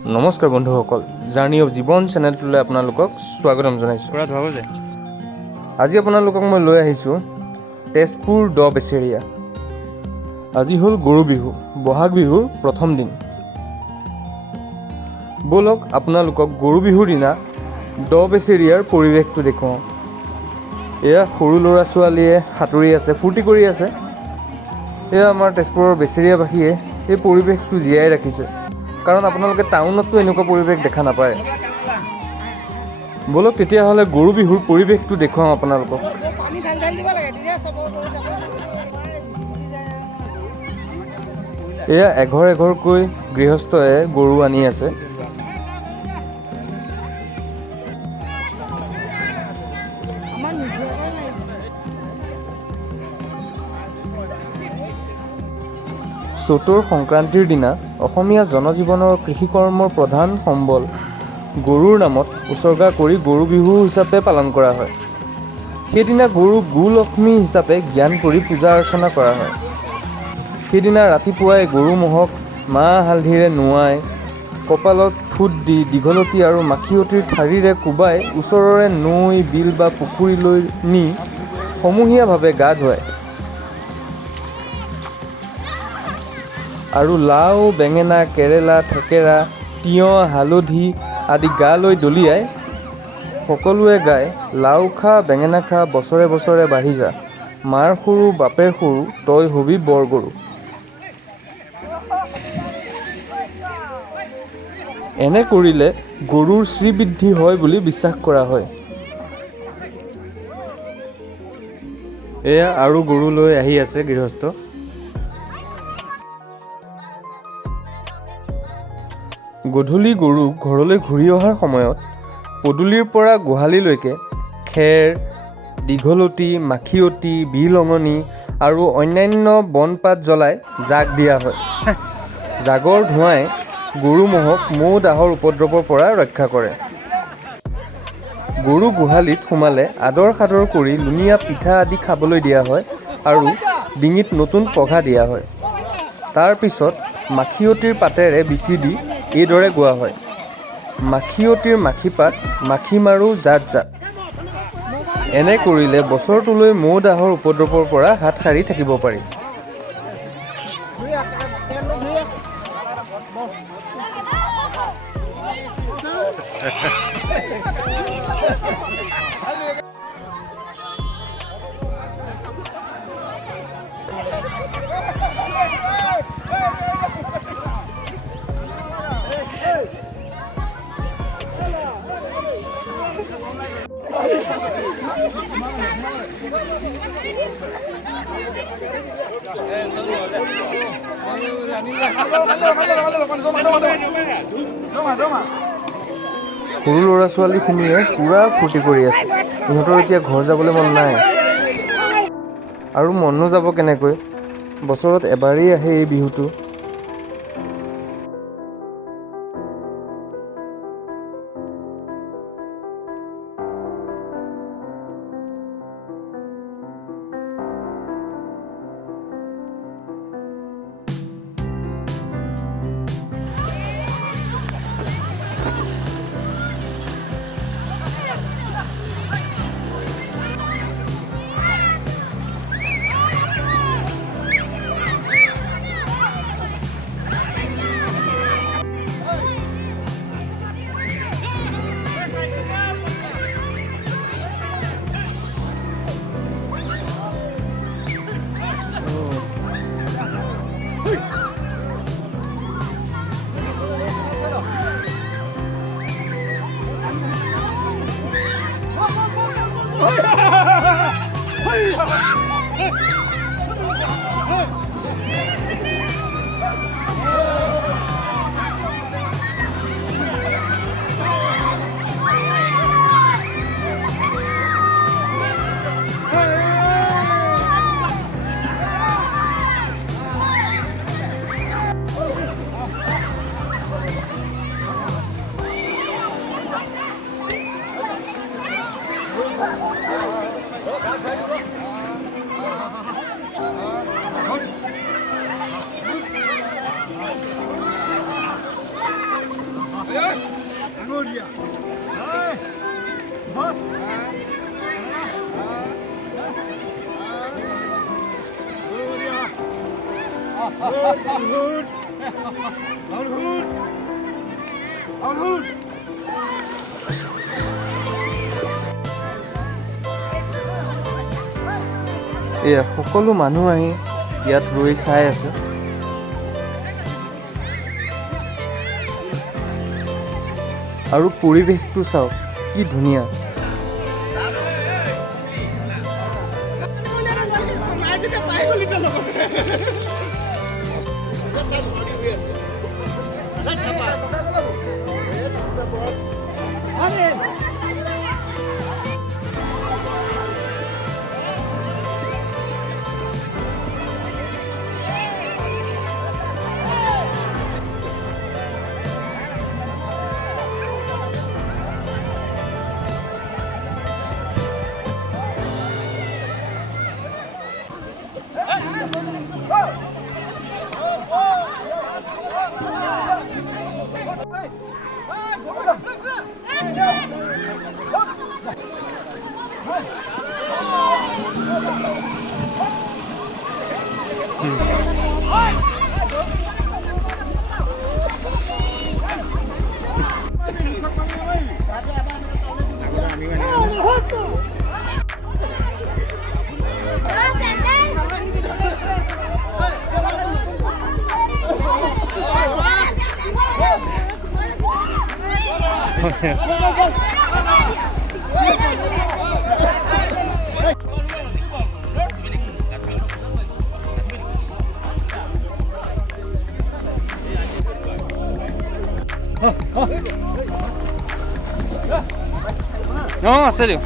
নমস্কাৰ বন্ধুসকল, journey of জীৱন চেনেলটোলৈ আপোনালোকক স্বাগতম জনাইছোঁ। আজি আপোনালোকক মই লৈ আহিছোঁ তেজপুৰ দ বেচেৰীয়া। আজি হ'ল গৰু বিহু, বহাগ বিহুৰ প্ৰথম দিন। ব'লক আপোনালোকক গৰু বিহুৰ দিনা দ বেচেৰীয়াৰ পৰিৱেশটো দেখুৱাওঁ। এয়া সৰু ল'ৰা ছোৱালীয়ে সাঁতুৰি আছে, ফূৰ্তি কৰি আছে। এয়া আমাৰ তেজপুৰৰ বেচেৰীয়াবাসীয়ে এই পৰিৱেশটো জীয়াই ৰাখিছে, কাৰণ আপোনালোকে টাউনততো এনেকুৱা পৰিৱেশ দেখা নাপায়। ব'লক তেতিয়াহ'লে গৰু বিহুৰ পৰিৱেশটো দেখুৱাওঁ আপোনালোকক। এয়া এঘৰ এঘৰকৈ গৃহস্থই গৰু আনি আছে। চ'তৰ সংক্ৰান্তিৰ দিনা অসমীয়া জনজীৱনৰ কৃষিকৰ্মৰ প্ৰধান সম্বল গৰুৰ নামত উচৰ্গা কৰি গৰু বিহু হিচাপে পালন কৰা হয়। সেইদিনা গৰুক গোলক্ষ্মী হিচাপে জ্ঞান কৰি পূজা অৰ্চনা কৰা হয়। সেইদিনা ৰাতিপুৱাই গৰু ম'হক মাহ হালধিৰে নোৱাই, কপালত ফুট দি দীঘলতি আৰু মাখিয়তীৰ ঠাৰিৰে কোবাই ওচৰৰে নৈ, বিল বা পুখুৰীলৈ নি সমূহীয়াভাৱে গা ধুৱায় আৰু লাও, বেঙেনা, কেৰেলা, থেকেৰা, তিয়ঁহ, হালধি আদি গালৈ দলিয়াই সকলোৱে গায়, লাও খা বেঙেনা খা বছৰে বছৰে বাঢ়ি যা, মাৰ সৰু বাপেৰ সৰু তই হবি বৰ গৰু। এনে কৰিলে গৰুৰ শ্ৰীবৃদ্ধি হয় বুলি বিশ্বাস কৰা হয়। এয়া আৰু গৰু লৈ আহি আছে গৃহস্থ। গধূলি গৰু ঘৰলৈ ঘূৰি অহাৰ সময়ত পদূলিৰ পৰা গোহালিলৈকে খেৰ, দীঘলতি, মাখিয়তী, বিহলঙনি আৰু অন্যান্য বনপাত জ্বলাই জাগ দিয়া হয়। জাগৰ ধোঁৱাই গৰু ম'হক মহ দাহৰ উপদ্ৰৱৰ পৰা ৰক্ষা কৰে। গৰু গোহালিত সোমালে আদৰ সাদৰ কৰি লুণীয়া পিঠা আদি খাবলৈ দিয়া হয় আৰু ডিঙিত নতুন পঘা দিয়া হয়। তাৰ পিছত মাখিয়তীৰ পাতেৰে বিচি দি এইদৰে গোৱা হয়: মাখিয়তীৰ মাখিপাত, মাখি মাৰো জাত জাত। এনে কৰিলে বছৰটোলৈ মহ দাহৰ উপদ্ৰৱৰ পৰা হাত সাৰি থাকিব পাৰি। সৰু ল'ৰা ছোৱালীখিনিয়ে পূৰা ফূৰ্তি কৰি আছে। সিহঁতৰ এতিয়া ঘৰ যাবলৈ মন নাই, আৰু মনো যাব কেনেকৈ? বছৰত এবাৰেই আহে এই বিহুটো। এয়া সকলো মানুহ আহি ইয়াত ৰৈ চাই আছে। আৰু পৰিৱেশটো চাওক কি ধুনীয়া। আছে দিয়ক।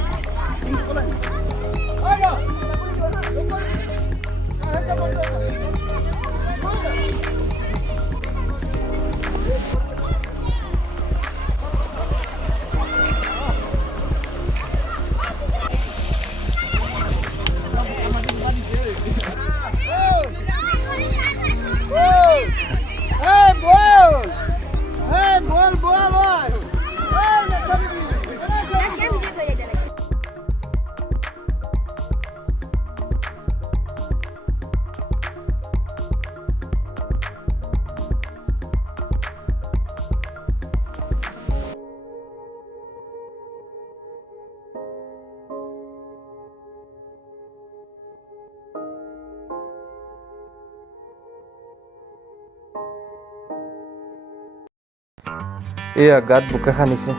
এয়া গাত বোকা খান্দিছে।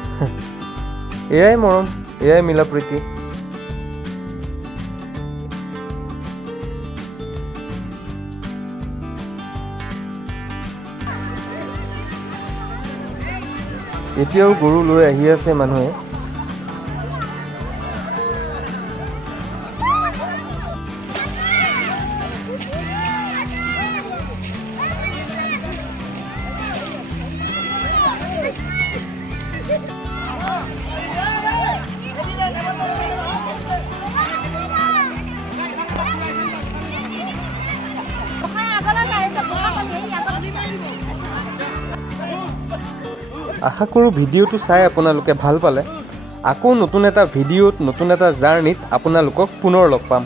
এয়াই মৰম, এয়াই মিলা প্ৰীতি। এতিয়াও গৰু লৈ আহি আছে মানুহে। আশা কৰোঁ ভিডিঅ'টো চাই আপোনালোকে ভাল পালে। আকৌ নতুন এটা ভিডিঅ'ত নতুন এটা জাৰ্ণিত আপোনালোকক পুনৰ লগ পাম।